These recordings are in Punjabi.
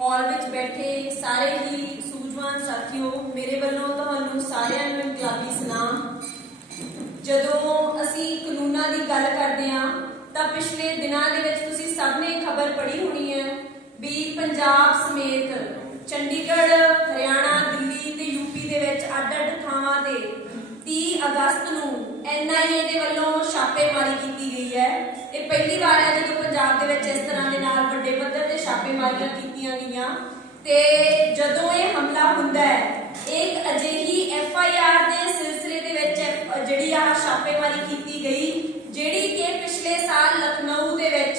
ਹਾਲ ਵਿੱਚ ਬੈਠੇ ਸਾਰੇ ਹੀ ਸੂਝਵਾਨ ਸਾਥੀਓ, ਮੇਰੇ ਵੱਲੋਂ ਤੁਹਾਨੂੰ ਸਾਰਿਆਂ ਨੂੰ ਇਨਕਲਾਬੀ ਸਲਾਮ। ਜਦੋਂ ਅਸੀਂ ਕਾਨੂੰਨਾਂ ਦੀ ਗੱਲ ਕਰਦੇ ਹਾਂ, ਤਾਂ ਪਿਛਲੇ ਦਿਨਾਂ ਦੇ ਵਿੱਚ ਤੁਸੀਂ ਸਭ ਨੇ ਖਬਰ ਪੜ੍ਹੀ ਹੋਣੀ ਹੈ ਵੀ ਪੰਜਾਬ ਸਮੇਤ ਚੰਡੀਗੜ੍ਹ, ਹਰਿਆਣਾ, ਦਿੱਲੀ ਤੇ ਯੂਪੀ ਦੇ ਵਿੱਚ ਅੱਡ-ਅੱਡ ਥਾਵਾਂ ਤੇ 30 ਅਗਸਤ ਨੂੰ ਐਨਆਈਏ ਦੇ ਵੱਲੋਂ ਛਾਪੇਮਾਰੀ ਕੀਤੀ ਗਈ ਹੈ। ਇਹ ਪਹਿਲੀ ਵਾਰ ਹੈ ਜਦੋਂ ਪੰਜਾਬ ਦੇ ਵਿੱਚ ਇਸ ਤਰ੍ਹਾਂ ਦੇ ਨਾਲ ਵੱਡੇ ਪੱਧਰ ਛਾਪੇਮਾਰੀਆਂ ਕੀਤੀਆਂ ਗਈਆਂ। ਤੇ ਜਦੋਂ ਇਹ ਹਮਲਾ ਹੁੰਦਾ ਹੈ, ਇੱਕ ਅਜਿਹੀ ਐਫ ਆਈ ਆਰ ਦੇ ਸਿਲਸਿਲੇ ਦੇ ਵਿੱਚ ਜਿਹੜੀ ਆ ਛਾਪੇਮਾਰੀ ਕੀਤੀ ਗਈ, ਜਿਹੜੀ ਕਿ ਪਿਛਲੇ ਸਾਲ ਲਖਨਊ ਦੇ ਵਿੱਚ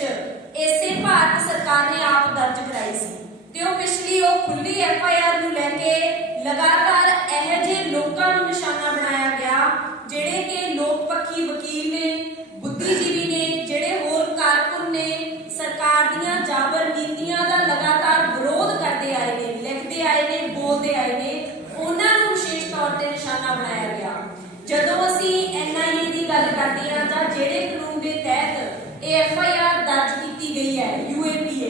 ਇਸੇ ਭਾਰਤ ਸਰਕਾਰ ਨੇ ਆਪ ਦਰਜ ਕਰਾਈ ਸੀ। ਤੇ ਉਹ ਪਿਛਲੀ ਉਹ ਖੁੱਲੀ ਐਫ ਆਈ ਆਰ ਨੂੰ ਲੈ ਕੇ ਲਗਾਤਾਰ ਇਹੋ ਜਿਹੇ ਲੋਕਾਂ ਨੂੰ ਨਿਸ਼ਾਨਾ ਬਣਾਇਆ ਗਿਆ, ਜਿਹੜੇ ਕਿ ਲੋਕ ਪੱਖੀ ਵਕੀਲ ਨੇ ਬੁੱਧੀਜੀਵੀ ਨੇ ਜਿਹੜੇ ਹੋਰ ਕਾਰਕੁਨ ਨੇ ਸਰਕਾਰ ਦੀਆਂ ਜਾਬਰ ਨੀਤੀਆਂ ਦਾ ਲਗਾਤਾਰ ਵਿਰੋਧ ਕਰਦੇ ਆਏ ਨੇ ਲਿਖਦੇ ਆਏ ਨੇ ਬੋਲਦੇ ਆਏ ਨੇ ਉਹਨਾਂ ਨੂੰ ਵਿਸ਼ੇਸ਼ ਤੌਰ ਤੇ ਨਿਸ਼ਾਨਾ ਬਣਾਇਆ ਗਿਆ ਜਦੋਂ ਅਸੀਂ ਐਨਆਈਏ ਦੀ ਗੱਲ ਕਰਦੇ ਹਾਂ ਜਾਂ ਜਿਹੜੇ ਕਾਨੂੰਨ ਦੇ ਤਹਿਤ ਇਹ ਐਫ ਆਈ ਆਰ ਦਰਜ ਕੀਤੀ ਗਈ ਹੈ ਯੂਏਪੀਏ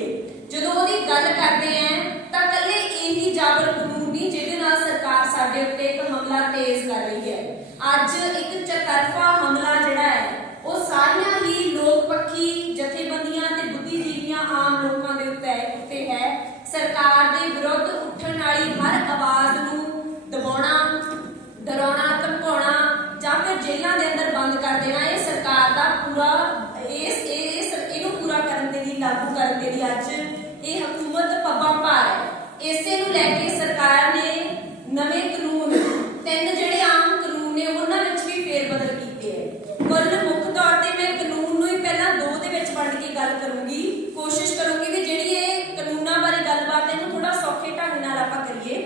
ਜਦੋਂ ਉਹਦੀ ਗੱਲ ਕਰਦੇ ਹਾਂ ਤਾਂ ਕੱਲੇ ਇਹੀ ਜਾਬਰ ਕਾਨੂੰਨ ਨਹੀਂ ਜਿਹਦੇ ਨਾਲ ਸਰਕਾਰ ਸਾਡੇ ਉੱਤੇ ਇੱਕ ਹਮਲਾ ਤੇਜ਼ ਕਰ ਰਹੀ ਹੈ ਅੱਜ ਇੱਕ ਚਤਰਫਾ ਹਮਲਾ ਜਿਹੜਾ ਹੈ ਉਹ ਸਾਰੀਆਂ ਹੀ ਲੋਕ ਪੱਖੀ ਜਥੇਬੰਦੀਆਂ ਤੇ ਬੁੱਧੀਜੀਵੀਆਂ ਆਮ ਲੋਕਾਂ ਦੇ ਉੱਤੇ ਉੱਤੇ ਹੈ ਸਰਕਾਰ ਦੇ ਵਿਰੁੱਧ ਉੱਠਣ ਵਾਲੀ ਹਰ ਆਵਾਜ਼ ਨੂੰ ਦਬਾਉਣਾ ਡਰਾਉਣਾ ਧਮਕਾਉਣਾ ਜਾਂ ਫਿਰ ਜੇਲ੍ਹਾਂ ਦੇ ਅੰਦਰ ਬੰਦ ਕਰ ਦੇਣਾ ਇਹ ਸਰਕਾਰ ਦਾ ਪੂਰਾ ਇਸ ਇਹ ਇਸ ਇਹਨੂੰ ਪੂਰਾ ਕਰਨ ਦੇ ਲਈ ਲਾਗੂ ਕਰਨ ਦੇ ਲਈ ਅੱਜ ਇਹ ਹਕੂਮਤ ਪੱਬਾਂ ਭਾਰ ਹੈ ਇਸੇ ਨੂੰ ਲੈ ਕੇ ਸਰਕਾਰ ਨੇ ਨਵੇਂ ਕਾਨੂੰਨ ਤਿੰਨ ਜਿਹੜੇ ਆਮ ਕਾਨੂੰਨ ਨੇ ਉਹਨਾਂ ਵਿੱਚ ਵੀ ਫੇਰਬਦਲ ਕੀਤੇ ਹੈ ਕੁੱਲ ਮੁੱਖ ਤੌਰ ਤੇ ਮੈਂ ਕਾਨੂੰਨ ਨੂੰ ਹੀ ਪਹਿਲਾਂ ਦੋ ਦੇ ਵਿੱਚ ਵੰਡ ਕੇ ਗੱਲ ਕਰੂੰਗੀ ਕੋਸ਼ਿਸ਼ ਕਰੂੰਗੀ ਵੀ ਜਿਹੜੀ ਇਹ ਕਾਨੂੰਨਾਂ ਬਾਰੇ ਗੱਲਬਾਤ ਹੈ ਇਹਨੂੰ ਥੋੜਾ ਸੌਖੇ ਢੰਗ ਨਾਲ ਆਪਾਂ ਕਰੀਏ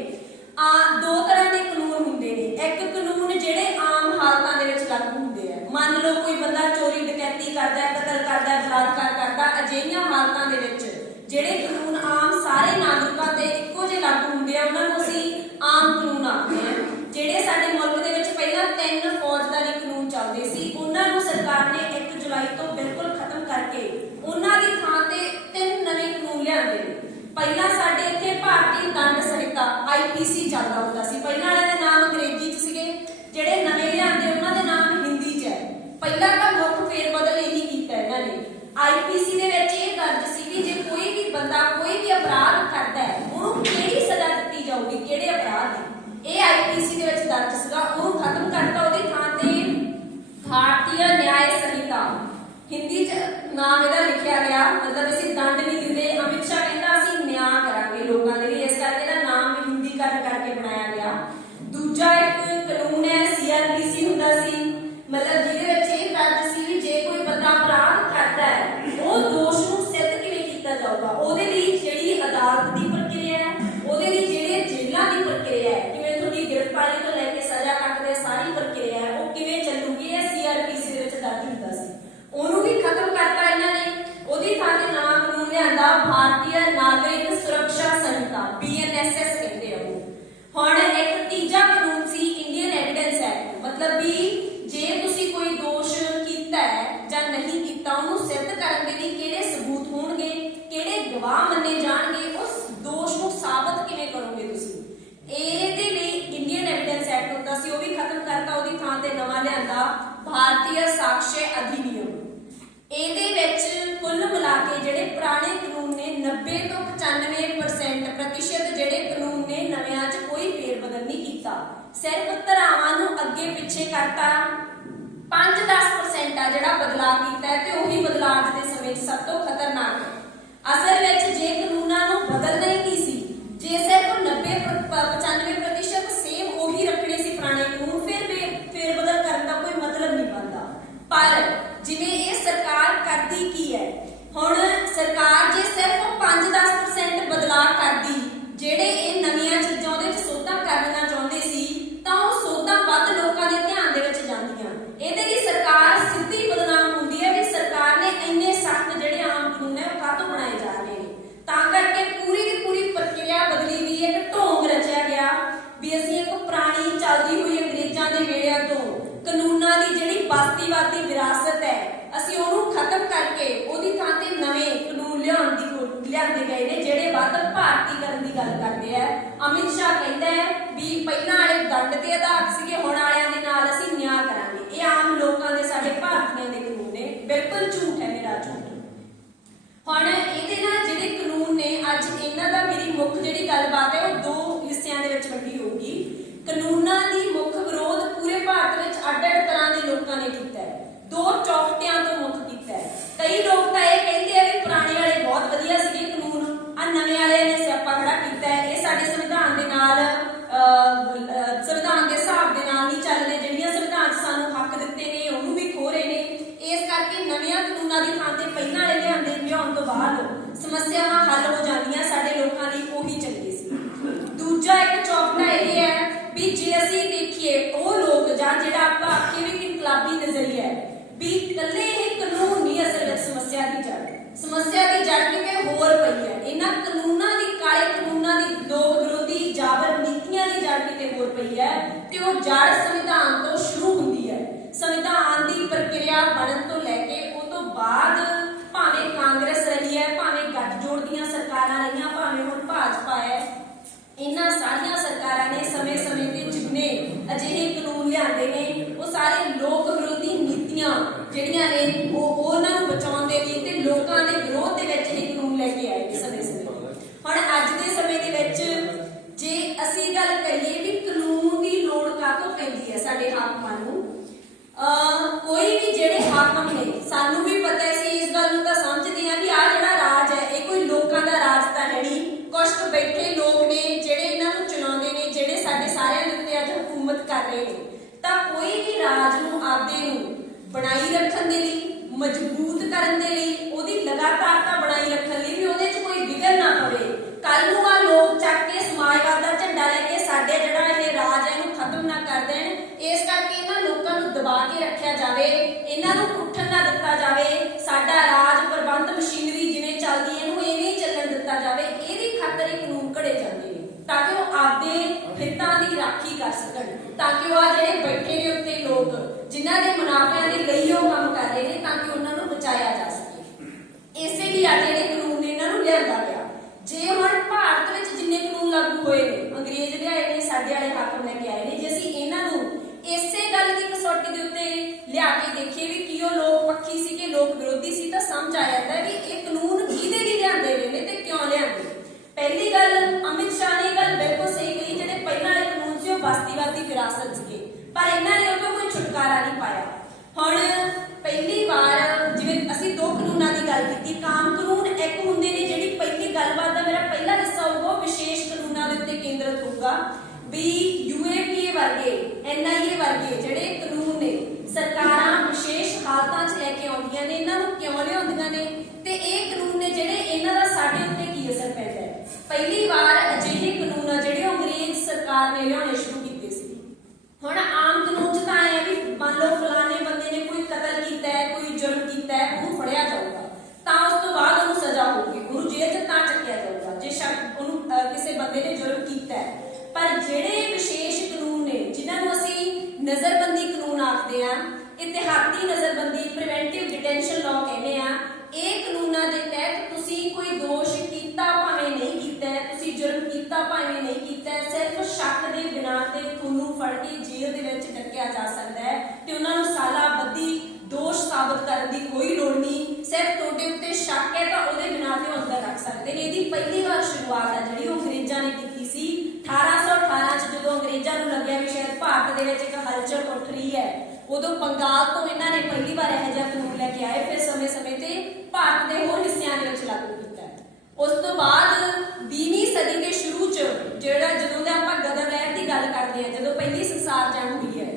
ਆ ਦੋ ਤਰ੍ਹਾਂ ਦੇ ਕਾਨੂੰਨ ਹੁੰਦੇ ਨੇ ਇੱਕ ਕਾਨੂੰਨ ਜਿਹੜੇ ਆਮ ਹਾਲਤਾਂ ਦੇ ਵਿੱਚ ਲਾਗੂ ਹੁੰਦੇ ਆ ਕੋਈ ਬੰਦਾ ਚੋਰੀ, ਡਕੈਤੀ ਕਰਦਾ ਹੈ, ਕਤਲ ਕਰਦਾ ਹੈ, ਬਲਾਤਕਾਰ ਕਰਦਾ, ਅਜਿਹੀਆਂ ਹਾਲਤਾਂ ਦੇ ਵਿੱਚ ਜਿਹੜੇ ਕਾਨੂੰਨ ਆਮ ਸਾਰੇ ਨਾਗਰਿਕਾਂ ਤੇ ਇੱਕੋ ਜਿਹੇ ਲਾਗੂ ਹੁੰਦੇ ਆ, ਉਹਨਾਂ ਨੂੰ ਅਸੀਂ ਆਮ ਕਾਨੂੰਨ ਆਖਦੇ ਆ ਜਿਹੜੇ ਸਾਡੇ ਮੁਲਕ ਦੇ ਵਿੱਚ ਪਹਿਲਾਂ ਤਿੰਨ ਫੌਜਦਾਰੀ ਕਾਨੂੰਨ ਚੱਲਦੇ ਸੀ, ਉਹਨਾਂ ਨੂੰ ਸਰਕਾਰ ਨੇ 1 ਜੁਲਾਈ ਤੋਂ ਬਿਲਕੁਲ ਖਤਮ ਕਰਕੇ ਉਹਨਾਂ ਦੀ ਥਾਂ ਤੇ ਤਿੰਨ ਨਵੇਂ ਕਾਨੂੰਨ ਲਿਆਂਦੇ ਨੇ। ਪਹਿਲਾਂ ਸਾਡੇ ਇੱਥੇ ਭਾਰਤੀ ਦੰਡ ਸੰਹਿਤਾ ਆਈਪੀਸੀ ਚੱਲਦਾ ਹੁੰਦਾ ਸੀ। ਪਹਿਲਾਂ ਵਾਲੇ ਦੇ ਨਾਮ ਅੰਗਰੇਜ਼ੀ 'ਚ ਸੀਗੇ ਜਿਹੜੇ ਨਵੇਂ ਲਿਆਂਦੇ ਉਹਨਾਂ ਦੇ ਨਾਮ ਹਿੰਦੀ 'ਚ ਹੈ ਪਹਿਲਾਂ ਤਾਂ ਮੁੱਖ ਫੇਰਬਦਲ ਇਹੀ ਕੀਤਾ ਇਹਨਾਂ ਨੇ ਆਈਪੀਸੀ ਦੇ ਵਿੱਚ ਇਹ ਦਰਜ ਸੀ ਕਿ ਜੇ ਕੋਈ ਵੀ ਬੰਦਾ ਕੋਈ ਵੀ ਅਪਰਾਧ ਕਰਦਾ ਹੈ ਉਹਨੂੰ ਕਿਹੜੀ ਸਜ਼ਾ ਦਿੱਤੀ ਜਾਊਗੀ ਕਿਹੜੇ ਅਪਰਾਧ ਦੀ ਇਹ ਆਈਪੀਸੀ ਦੇ ਵਿੱਚ ਦਰਜ ਸੀਗਾ ਉਹਨੂੰ ਖਤਮ ਕਰਤਾ ਉਹਦੀ ਥਾਂ ਤੇ ਭਾਰਤੀय ਨਿਆਇ ਸੰਹਿਤਾ ਹਿੰਦੀ ਚ ਨਾਮ ਇਹਦਾ ਲਿਖਿਆ ਗਿਆ ਮਤਲਬ ਅਸੀਂ ਦੰਡ ਨਹੀਂ ਦਿੰਦੇ ਅਮਿਤ ਸ਼ਾਹ ਕਹਿੰਦਾ ਅਸੀਂ ਨਿਆਂ ਕਰਾਂਗੇ ਲੋਕਾਂ ਦੇ ਲਈ ਇਸ ਕਰਕੇ ਇਹਦਾ ਨਾਮ ਹਿੰਦੀਕਰਨ ਕਰਕੇ ਬਣਾਇਆ ਗਿਆ ਦੂਜਾ ਇੱਕ ਕਾਨੂੰਨ ਹੈ ਸੀਆਰਪੀਸੀ ਹੁੰਦਾ ਸੀ ਮਤਲਬ ਜਿਹਦੇ ਵਿੱਚ ਇਹ ਦਰਜ ਸੀ ਵੀ ਜੇ ਕੋਈ ਬੰਦਾ ਅਪਰਾਧ ਕਰਦਾ ਹੈ ਉਹ ਦੋਸ਼ ਨੂੰ ਸਿੱਧ ਕਿਵੇਂ ਕੀਤਾ ਜਾਊਗਾ ਉਹਦੇ ਲਈ ਜਿਹੜੀ ਅਦਾਲਤ ਦੀ ਪ੍ਰਕਿਰਿਆ ਹੈ ਉਹਦੇ ਲਈ ਜਿਹੜੇ ਜੇਲ੍ਹਾਂ ਦੀ ਪ੍ਰਕਿਰਿਆ ਹੈ ਕਿਵੇਂ ਤੁਹਾਡੀ ਗ੍ਰਿਫਤਾਰੀ ਤੋਂ ਲੈ ਕੇ ਸਜ਼ਾ ਕੱਟ ਦੇ ਸਾਰੀ ਪ੍ਰਕਿਰਿਆ ਹੈ ਉਹ ਕਿਵੇਂ ਚੱਲੂਗੀ ਇਹ ਸੀਆਰਪੀਸੀ ਦੇ ਵਿੱਚ ਦਰਜ ਹੁੰਦਾ ਸੀ ਉਹਨੂੰ ਵੀ ਖਤਮ ਕਰਤਾ ਇਹਨਾਂ ਨੇ ਉਹਦੀ ਥਾਂ ਤੇ ਨਵਾਂ ਕਾਨੂੰਨ ਲਿਆਂਦਾ ਭਾਰਤੀ ਨਾਗਰਿਕ ਸੁਰੱਖਿਆ ਸੰਹਿਤਾ ਬੀਐਨਐਸਐਸ ਕਹਿੰਦੇ ਆ ਉਹ ਹੁਣ ਇੱਕ ਤੀਜਾ ਕਾਨੂੰਨ ਸੀ ਇੰਡੀਅਨ ਐਵੀਡੈਂਸ ਐਕਟ ਮਤਲਬ ਵੀ ਜੇ ਤੁਸੀਂ ਕੋਈ ਦੋਸ਼ ਕੀਤਾ ਹੈ ਜਾਂ ਨਹੀਂ ਕੀਤਾ ਉਹਨੂੰ ਸਿੱਧ ਕਰਨ ਦੇ ਲਈ ਕਿਹੜੇ ਸਬੂਤ ਹੋਣਗੇ ਕਿਹੜੇ ਗਵਾਹ ਮੰਨੇ ਜਾਣਗੇ ਉਸ ਦੋਸ਼ ਨੂੰ ਸਾਬਤ ਕਿਵੇਂ ਕਰੋਗੇ ਤੁਸੀਂ ਇਹਦੇ ਲਈ ਇੰਡੀਅਨ ਐਵੀਡੈਂਸ ਐਕਟ ਹੁੰਦਾ ਸੀ ਉਹ ਵੀ ਖਤਮ ਕਰਤਾ ਉਹਦੀ ਥਾਂ ਤੇ ਨਵਾਂ ਲਿਆਂਦਾ ਭਾਰਤੀ ਸਾਕਸ਼ਯ ਅਧਿਨਿਯਮ। ਇਹਦੇ ਵਿੱਚ ਕੁੱਲ ਮਿਲਾ ਕੇ ਜਿਹੜੇ ਪੁਰਾਣੇ ਕਾਨੂੰਨ ਨੇ 90 ਤੋਂ 95% ਪ੍ਰਤੀਸ਼ਤ ਜਿਹੜੇ ਕਾਨੂੰਨ ਨੇ, ਨਵਿਆਂ 'ਚ ਕੋਈ ਫੇਰਬਦਲ ਨਹੀਂ ਕੀਤਾ। ਸਿਰਫ ਧਰਾਵਾਂ ਨੂੰ ਅੱਗੇ ਪਿੱਛੇ ਕਰਤਾ। 5-10% ਆ ਜਿਹੜਾ ਬਦਲਾਅ ਕੀਤਾ ਤੇ ਉਹੀ ਬਦਲਾਅ ਦੇ ਸਮੇਂ ਸਭ ਤੋਂ ਪਹਿਲਾਂ ਵਾਲੇ ਦੰਡ ਤੇ ਆਧਾਰ ਸੀਗੇ ਹੁਣ ਵਾਲੇ ਸਰਕਾਰਾਂ ਨੇ ਸਮੇਂ-ਸਮੇਂ ਤੇ ਜਿੰਨੇ ਅਜਿਹੇ ਕਾਨੂੰਨ ਲਿਆਂਦੇ ਨੇ, ਉਹ ਸਾਰੇ ਲੋਕ ਵਿਰੋਧੀ ਨੀਤੀਆਂ ਜਿਹੜੀਆਂ ਨੇ, ਉਹ ਉਹਨਾਂ ਨੂੰ ਬਚਾਉਣ ਦੇ ਲਈ ਤੇ ਲੋਕਾਂ ਦੇ ਵਿਰੋਧ ਦੇ ਵਿੱਚ ਹੀ ਕਾਨੂੰਨ ਲੈ ਕੇ ਆਏ ਸਮੇਂ-ਸਮੇਂ ਹੁਣ ਅੱਜ ਦੇ ਸਮੇਂ ਦੇ ਵਿੱਚ ਜੇ ਅਸੀਂ ਗੱਲ ਕਰੀਏ ਵੀ ਕਾਨੂੰਨ ਦੀ ਲੋੜ ਕਾਹਤੋਂ ਪੈਂਦੀ ਹੈ ਸਾਡੇ ਹਾਕਮਾਂ ਨੂੰ ਅ ਕੋਈ ਵੀ ਜਿਹੜੇ ਹਾਕਮ ਨੇ, ਸਾਨੂੰ നടന്നില്ലേ 打电话过来，赶紧。ਫੜ ਜੇਲ੍ਹ ਦੇ ਵਿੱਚ ਡੱਕਿਆ ਜਾ ਸਕਦਾ ਹੈ ਤੇ ਉਹਨਾਂ ਨੂੰ ਸਾਲਾਬੱਦੀ ਦੋਸ਼ ਸਾਬਤ ਕਰਨ ਦੀ ਕੋਈ ਲੋੜ ਨਹੀਂ। ਸਿਰਫ ਤੁਹਾਡੇ ਉੱਤੇ ਸ਼ੱਕ ਹੈ ਤਾਂ ਉਹਦੇ ਬਿਨਾਂ ਤੇ ਅੰਦਰ ਰੱਖ ਸਕਦੇ ਨੇ। ਇਹਦੀ ਪਹਿਲੀ ਵਾਰ ਸ਼ੁਰੂਆਤ ਹੈ ਜਿਹੜੀ ਉਹ ਅੰਗਰੇਜ਼ਾਂ ਨੇ ਕੀਤੀ ਸੀ। 1818 ਚ ਜਦੋਂ ਅੰਗਰੇਜ਼ਾਂ ਨੂੰ ਲੱਗਿਆ ਵੀ ਸ਼ਾਇਦ ਭਾਰਤ ਦੇ ਵਿੱਚ ਇੱਕ ਹਲਚਲ ਉੱਠ ਰਹੀ ਹੈ, ਉਦੋਂ ਬੰਗਾਲ ਤੋਂ ਇਹਨਾਂ ਨੇ ਪਹਿਲੀ ਵਾਰ ਇਹ ਜਿਹਾ ਕਾਨੂੰਨ ਲੈ ਕੇ ਆਏ। ਫਿਰ ਸਮੇਂ-ਸਮੇਂ ਤੇ ਭਾਰਤ ਦੇ ਹੋਰ ਹਿੱਸਿਆਂ ਦੇ ਵਿੱਚ ਲਾਗੂ ਕਰਦੇ ਆ, ਜਦੋਂ ਪਹਿਲੀ ਸੰਸਾਰ ਜੰਗ ਹੋਈ ਹੈ,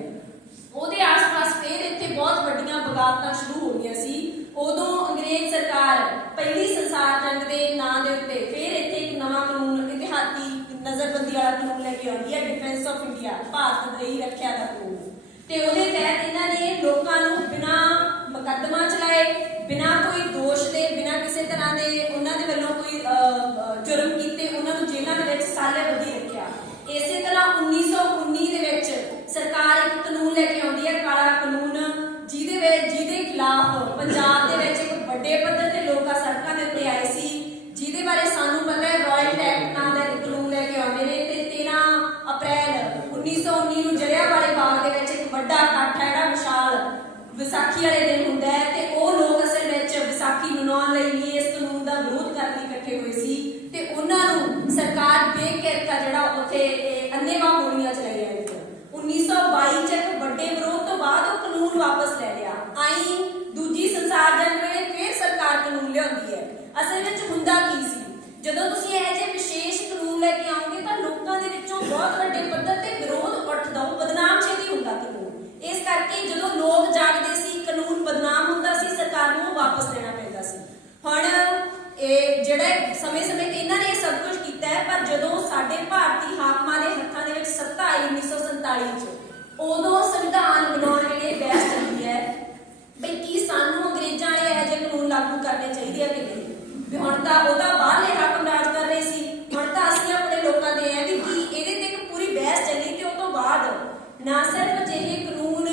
ਉਹਦੇ ਆਸ-ਪਾਸ ਫਿਰ ਇੱਥੇ ਬਹੁਤ ਵੱਡੀਆਂ ਬਗਾਵਤਾਂ ਸ਼ੁਰੂ ਹੋ ਗਈਆਂ ਸੀ। ਉਦੋਂ ਅੰਗਰੇਜ਼ ਸਰਕਾਰ ਪਹਿਲੀ ਸੰਸਾਰ ਜੰਗ ਦੇ ਨਾਂ ਦੇ ਉੱਤੇ ਫਿਰ ਇੱਥੇ ਇੱਕ ਨਵਾਂ ਕਾਨੂੰਨ ਇਤਿਹਾਦੀ ਨਜ਼ਰਬੰਦੀ ਵਾਲਾ ਕਾਨੂੰਨ ਲੈ ਕੇ ਆਉਂਦੀ ਹੈ ਡਿਫੈਂਸ ਆਫ ਇੰਡੀਆ ਭਾਰਤ ਲਈ ਰੱਖਿਆ ਦਾ ਕਾਨੂੰਨ। ਤੇ ਉਹਦੇ ਤਹਿਤ ਇਹਨਾਂ ਨੇ ਲੋਕਾਂ ਨੂੰ ਬਿਨਾਂ ਮੁਕੱਦਮਾ ਚਲਾਏ, ਬਿਨਾਂ ਕੋਈ ਦੋਸ਼ ਦੇ, ਬਿਨਾਂ ਕਿਸੇ ਤਰ੍ਹਾਂ ਦੇ ਉਹਨਾਂ ਦੇ ਵੱਲੋਂ ਕੋਈ ਜੁਰਮ ਕੀਤੇ, ਉਹਨਾਂ ਨੂੰ ਜੇਲ੍ਹਾਂ ਦੇ ਵਿੱਚ ਸਾਲੇ ਵਧੀ ਇਸੇ ਤਰ੍ਹਾਂ 1919 ਦੇ ਵਿੱਚ ਸਰਕਾਰ ਇੱਕ ਕਾਨੂੰਨ ਲੈ ਕੇ ਆਉਂਦੀ ਹੈ, ਕਾਲਾ ਕਾਨੂੰਨ, ਜਿਹਦੇ ਵਿੱਚ ਜਿਹਦੇ ਖਿਲਾਫ ਪੰਜਾਬ ਦੇ ਵਿੱਚ ਇੱਕ ਵੱਡੇ ਪੱਧਰ ਤੇ ਲੋਕਾਂ ਸੜਕਾਂ ਦੇ ਉੱਤੇ ਆਏ ਸੀ, ਜਿਹਦੇ ਬਾਰੇ ਸਾਨੂੰ ਪਤਾ ਹੈ ਰਾਇਲ ਐਕਟ ਨਾਮ ਦਾ ਇੱਕ ਕਾਨੂੰਨ ਲੈ ਕੇ ਆਉਂਦੇ ਨੇ ਤੇ 13 ਅਪ੍ਰੈਲ 1919 ਨੂੰ ਜਲਿਆ ਵਾਲੇ ਬਾਗ ਦੇ ਵਿੱਚ ਇੱਕ ਵੱਡਾ ਇਕੱਠ ਹੈ ਜਿਹੜਾ ਵਿਸ਼ਾਲ ਵਿਸਾਖੀ ਵਾਲੇ ਦਿਨ ਹੁੰਦਾ ਹੈ ਤੇ ਉਹ ਲੋਕ ਅਸਲ ਵਿੱਚ ਵਿਸਾਖੀ ਮਨਾਉਣ ਲਈ ਜਿਹੜਾ ਉੱਥੇ ਇਹ ਅੰਨ੍ਹੇਵਾਹ ਗੋਲੀਆਂ ਚਲਾਈਆਂ ਗਈਆਂ 1922 ਚ ਇੱਕ ਵੱਡੇ ਵਿਰੋਧ ਤੋਂ ਬਾਅਦ ਉਹ ਕਾਨੂੰਨ ਵਾਪਸ ਲੈ ਲਿਆ। ਆਈ ਦੂਜੀ ਸੰਸਾਰ ਜੰਗ ਵੇਲੇ ਫਿਰ ਸਰਕਾਰ ਕਾਨੂੰਨ ਲਿਆਉਂਦੀ ਹੈ। ਅਸਲ ਵਿੱਚ ਹੁੰਦਾ ਕੀ ਸੀ? ਵੀ ਹੁਣ ਤਾਂ ਉਹਦਾ ਬਾਹਰਲੇ ਹਾਕਮ ਰਾਜ ਕਰ ਰਹੇ ਸੀ ਹੁਣ ਤਾਂ ਅਸੀਂ ਆਪਣੇ ਲੋਕਾਂ ਦੇ ਆ ਵੀ ਕੀ ਇਹਦੇ ਤੇ ਇੱਕ ਪੂਰੀ ਬਹਿਸ ਚੱਲੀ ਤੇ ਉਸ ਤੋਂ ਬਾਅਦ ਨਾ ਸਿਰਫ ਅਜਿਹੇ ਕਾਨੂੰਨ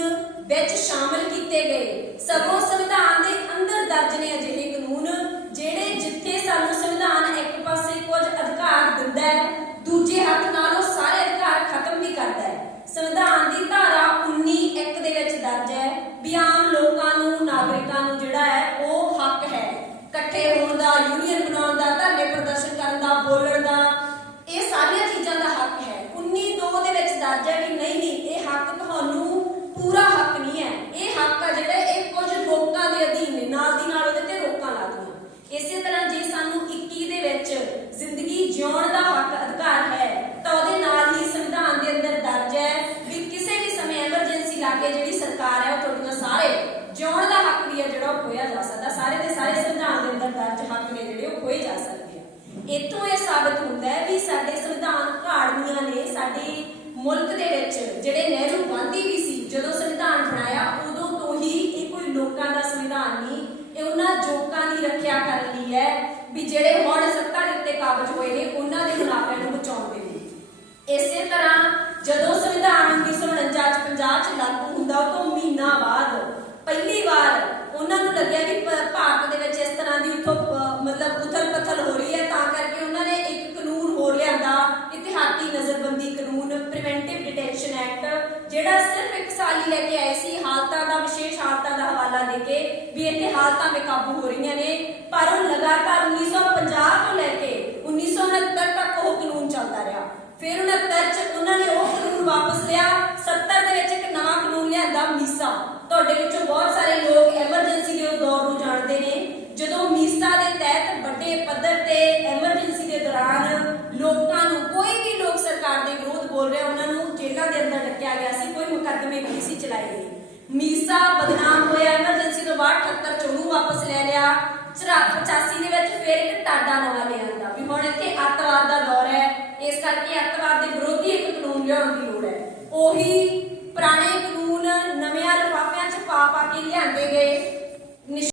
ਵਿੱਚ ਸ਼ਾਮਲ ਕੀਤੇ ਗਏ ਸਗੋਂ ਸੰਵਿਧਾਨ ਦੇ ਅੰਦਰ ਦਰਜ ਨੇ ਅਜਿਹੇ ਕਾਨੂੰਨ ਜਿਹੜੇ ਜਿੱਥੇ ਸਾਨੂੰ ਸੰਵਿਧਾਨ ਇੱਕ ਪਾਸੇ ਕੁਝ ਅਧਿਕਾਰ ਦਿੰਦਾ ਹੈ ਦੂਜੇ ਹੱਥ ਨਾਲ ਉਹ ਸਾਰੇ ਅਧਿਕਾਰ ਖਤਮ ਵੀ ਕਰਦਾ ਹੈ ਸੰਵਿਧਾਨ ਦੀ ਧਾਰਾ 19 ਇੱਕ ਦੇ ਵਿੱਚ ਦਰਜ ਹੈ ਵੀ ਆਮ ਲੋਕਾਂ ਨੂੰ ਨਾਗਰਿਕਾਂ ਨੂੰ ਜਿਹੜਾ ਹੈ ਉਹ ਹੱਕ ਹੈ ਇਕੱਠੇ ਹੋਣ ਦਾ ਯੂਨੀਅਨ ਬਣਾਉਣ ਦਾ ਧਰਨੇ ਪ੍ਰਦਰਸ਼ਨ ਕਰਨ ਦਾ ਬੋਲਣ ਦਾ ਇਹ ਸਾਰੀਆਂ ਚੀਜ਼ਾਂ ਦਾ ਹੱਕ ਹੈ 19 ਦੋ ਦੇ ਵਿੱਚ ਦਰਜ ਹੈ ਕਿ ਨਹੀਂ ਨਹੀਂ ਇਹ ਹੱਕ ਤੁਹਾਨੂੰ ਪੂਰਾ ਹੱਕ ਨਹੀਂ ਹੈ ਇਹ ਹੱਕ ਆ ਜਿਹੜਾ ਇਹ ਕੁਝ ਲੋਕਾਂ ਦੇ ਅਧੀਨ ਨੇ ਨਾਲ ਦੀ ਨਾਲ ਉਹਦੇ ਤੇ ਰੋਕਾਂ ਲਾ ਦਿੱਤੀਆਂ ਇਸੇ ਤਰ੍ਹਾਂ ਜੇ ਸਾਨੂੰ 21 ਦੇ ਵਿੱਚ ਜ਼ਿੰਦਗੀ ਜਿਉਣ ਦਾ ਹੱਕ ਅਧਿਕਾਰ ਹੈ ਤਾਂ ਉਹਦੇ ਨਾਲ ਹੀ ਸੰਵਿਧਾਨ ਦੇ ਅੰਦਰ ਦਰਜ ਹੈ ਵੀ ਕਿਸੇ ਵੀ ਸਮੇਂ ਐਮਰਜੈਂਸੀ ਲਾ ਕੇ ਜਿਹੜੀ ਸਰਕਾਰ ਹੈ ਉਹ ਤੁਹਾਡੀਆਂ ਸਾਰੇ ਜਿਉਣ ਦਾ ਹੱਕ ਵੀ ਹੈ ਜਿਹੜਾ ਉਹ ਖੋਇਆ ਜਾ ਸਕਦਾ ਸਾਰੇ ਦੇ ਸਾਰੇ ਸੰਵਿਧਾਨ ਦੇ ਅੰਦਰ ਦਰਜ ਹੱਕ ਨੇ ਜਿਹੜੇ ਉਹ ਖੋਏ ਜਾ ਸਕਦੇ ਆ ਇੱਥੋਂ ਇਹ ਸਾਬਤ ਹੁੰਦਾ ਹੈ ਵੀ ਸਾਡੇ ਸੰਵਿਧਾਨ ਘਾੜਨੀਆਂ ਨੇ ਸਾਡੇ ਮੁਲਕ ਦੇ ਵਿੱਚ ਜਿਹੜੇ ਨਹਿਰੂ ਗਾਂਧੀ ਵੀ ਸੀ ਜਦੋਂ ਸੰਵਿਧਾਨ ਬਣਾਇਆ ਉਦੋਂ ਤੋਂ ਹੀ ਇਹ ਕੋਈ ਲੋਕਾਂ ਦਾ ਸੰਵਿਧਾਨ ਨਹੀਂ ਇਹ ਉਹਨਾਂ ਜੋਕਾਂ ਦੀ ਰੱਖਿਆ ਕਰਨ ਲਈ ਹੈ ਵੀ ਜਿਹੜੇ ਹੁਣ ਸੱਤਾ ਦੇ ਉੱਤੇ ਕਾਬਜ ਹੋਏ ਨੇ, ਉਹਨਾਂ ਦੇ ਮੁਨਾਫਿਆਂ ਨੂੰ ਬਚਾਉਣ ਦੇ ਲਈ। ਇਸੇ ਤਰ੍ਹਾਂ ਜਦੋਂ ਸੰਵਿਧਾਨ 1949 ਚ ਪੰਜਾਬ 'ਚ ਲਾਗੂ ਹੁੰਦਾ, ਉਹ ਤੋਂ ਮਹੀਨਾ ਬਾਅਦ ਪਹਿਲੀ ਵਾਰ ਉਹਨਾਂ ਨੂੰ ਲੱਗਿਆ ਕਿ ਭਾਰਤ ਦੇ ਵਿੱਚ ਇਸ ਤਰ੍ਹਾਂ ਦੀ ਉਥੋਂ ਮਤਲਬ ਉਥਲ-ਪਥਲ ਹੋ ਰਹੀ ਹੈ, ਤਾਂ ਕਰਕੇ ਉਹਨਾਂ ਨੇ ਇੱਕ ਕਾਨੂੰਨ ਹੋਰ ਲਿਆਂਦਾ ਇਤਿਹਾਤੀ ਨਜ਼ਰਬੰਦੀ ਕਾਨੂੰਨ ਪ੍ਰੀਵੈਂਟਿਵ ਡਿਟੈਂਸ਼ਨ ਐਕਟ ਜਿਹੜਾ ਸਿਰਫ ਲੈ ਕੇ ਆਏ ਸੀ। ਹਾਲਤਾਂ ਦਾ, ਵਿਸ਼ੇਸ਼ ਹਾਲਤਾਂ ਦਾ ਹਵਾਲਾ ਦੇ ਕੇ ਵੀ ਇੱਥੇ ਹਾਲਤਾਂ ਬੇਕਾਬੂ ਹੋ ਰਹੀਆਂ ਨੇ। ਪਰ ਉਹ ਲਗਾਤਾਰ 1950 ਤੋਂ ਲੈ ਕੇ 1969 ਤੱਕ ਉਹ ਕਾਨੂੰਨ ਚੱਲਦਾ ਰਿਹਾ। ਫਿਰ 69 ਚ ਉਹਨਾਂ ਨੇ ਉਹ ਕਾਨੂੰਨ ਵਾਪਸ ਲਿਆ। 70 ਦੇ ਵਿੱਚ ਇੱਕ ਨਵਾਂ ਕਾਨੂੰਨ ਲਿਆਂਦਾ ਮੀਸਾ। ਤੁਹਾਡੇ ਵਿੱਚੋਂ ਬਹੁਤ ਸਾਰੇ ਲੋਕ ਐਮਰਜੈਂਸੀ ਦੇ ਦੌਰ ਨੂੰ ਜਾਣਦੇ ਨੇ। ਜਦੋਂ ਮੀਸਾ ਦੇ ਤਹਿਤ ਵੱਡੇ ਪੱਧਰ ਤੇ ਐਮਰਜੈਂਸੀ ਦੇ ਦੌਰਾਨ ਲੋਕਾਂ ਨੂੰ ਕੋਈ ਵੀ ਲੋਕ ਸਰਕਾਰ ਦੇ ਵਿਰੋਧ ਬੋਲ ਰਿਹਾ ਉਹਨਾਂ ਨੂੰ ਜੇਲ੍ਹਾਂ ਦੇ ਗਿਆ ਸੀ, ਕੋਈ ਮੁਕੱਦਮੇ ਨਹੀਂ ਸੀ ਚਲਾਏ ਗਏ। ਮੀਸਾ ਬਦਨਾਮ ਹੋਇਆ ਐਮਰਜੈਂਸੀ ਤੋਂ ਬਾਅਦ 78 ਚ ਉਹਨੂੰ ਵਾਪਸ ਲੈ ਲਿਆ। 85 ਦੇ ਵਿੱਚ ਫਿਰ ਇੱਕ ਟਾਡਾ ਨਵਾਂ ਲਿਆਂਦਾ। ਵੀ ਹੁਣ ਇੱਥੇ ਅੱਤਵਾਦ ਦਾ ਦੌਰ ਹੈ, ਇਸ ਕਰਕੇ ਅੱਤਵਾਦ ਦੇ ਵਿਰੋਧੀ ਇੱਕ ਕਾਨੂੰਨ ਲਿਆਉਣ ਦੀ ਲੋੜ ਹੈ। ਉਹੀ ਪੁਰਾਣੇ ਕਾਨੂੰਨ ਨਵਿਆਂ ਲਫ਼ਾਫਿਆਂ 'ਚ ਪਾ ਪਾ ਕੇ ਲਿਆਂਦੇ ਗਏ।